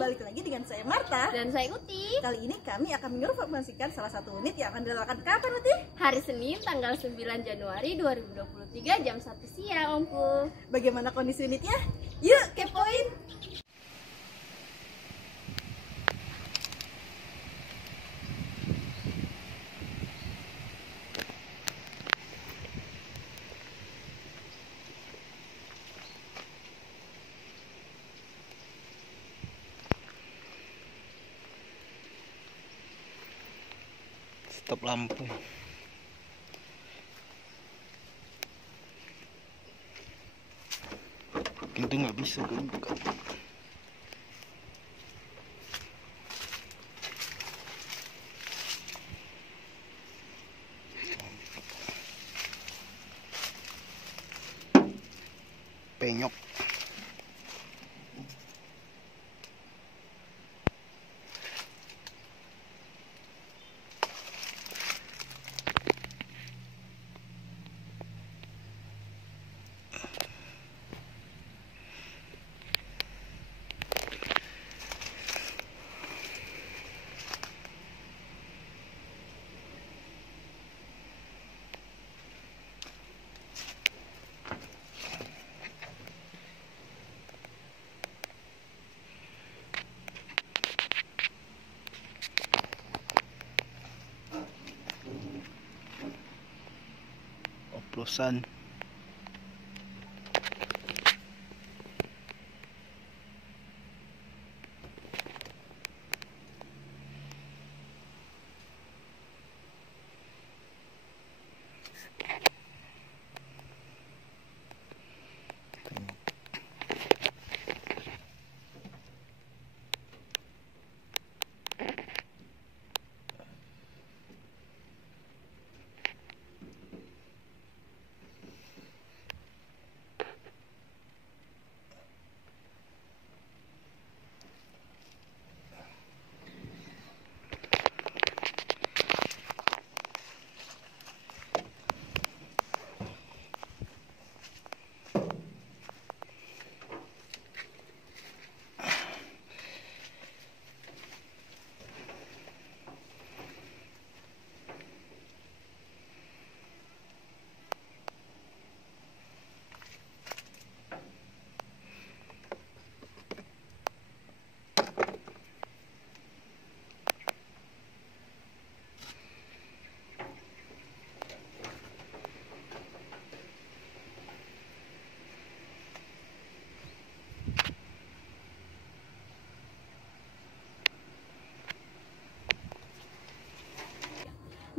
Balik lagi dengan saya Marta dan saya Uti. Kali ini kami akan menginformasikan salah satu unit yang akan dilakukan kapan, Uti? Hari Senin tanggal 9 Januari 2023 jam 1 siang, Omku. Bagaimana kondisi unitnya? Yuk kepoin. Stop lampu. Pintu nggak bisa buka. Penyok. Oplosan.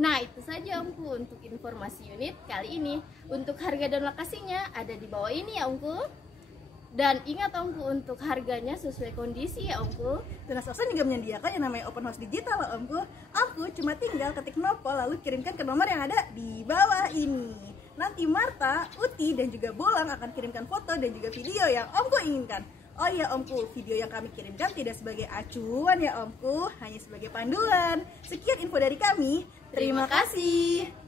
Nah, itu saja Omku untuk informasi unit kali ini. Untuk harga dan lokasinya ada di bawah ini ya Omku. Dan ingat Omku, untuk harganya sesuai kondisi ya Omku. Dan Asoksan juga menyediakan yang namanya open house digital loh Omku. Omku cuma tinggal ketik nopo lalu kirimkan ke nomor yang ada di bawah ini. Nanti Marta, Uti, dan juga Bolang akan kirimkan foto dan juga video yang Omku inginkan. Oh iya Omku, video yang kami kirimkan tidak sebagai acuan ya Omku, hanya sebagai panduan. Sekian info dari kami. Terima kasih.